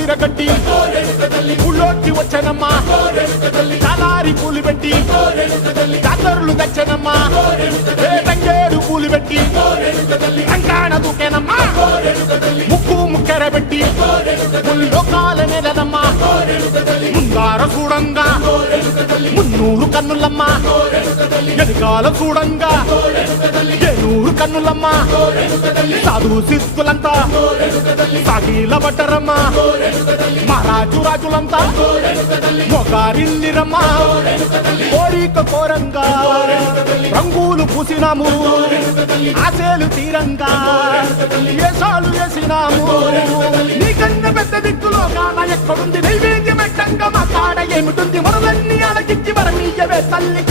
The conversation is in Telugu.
విరగట్టి ఊళ్ళోకి వచ్చనమ్మా చాలారి పూలు పెట్టి జాతరులు తెచ్చనమ్మా తంగేడు పూలు పెట్టి రంగాణ దూకేనమ్మా ముక్కు ముక్కెర పెట్టి ముల్లోకాల నెలనమ్మా ముందార చూడంగా మున్నూరు కన్నులమ్మా ఎనకాల చూడంగా ఏనూరు కన్నులమ్మా సాధు సిద్ధులంతా సాగిల పట్టరమ్మా మహారాజు రాజులంతా మొగారిల్లిరమ్మా కోరిక కోరంగా రంగులు పూసినాము ఆశలు తీరంగా ఏసాలు వేసినాము నీకన్నా పెద్ద దిక్కులో కాన ఎక్కడుంది నైవేద్యం పెట్టంగా మా కాడ ఏమిటుంది మనలన్నీ అలకించి మరమీయవే తల్లి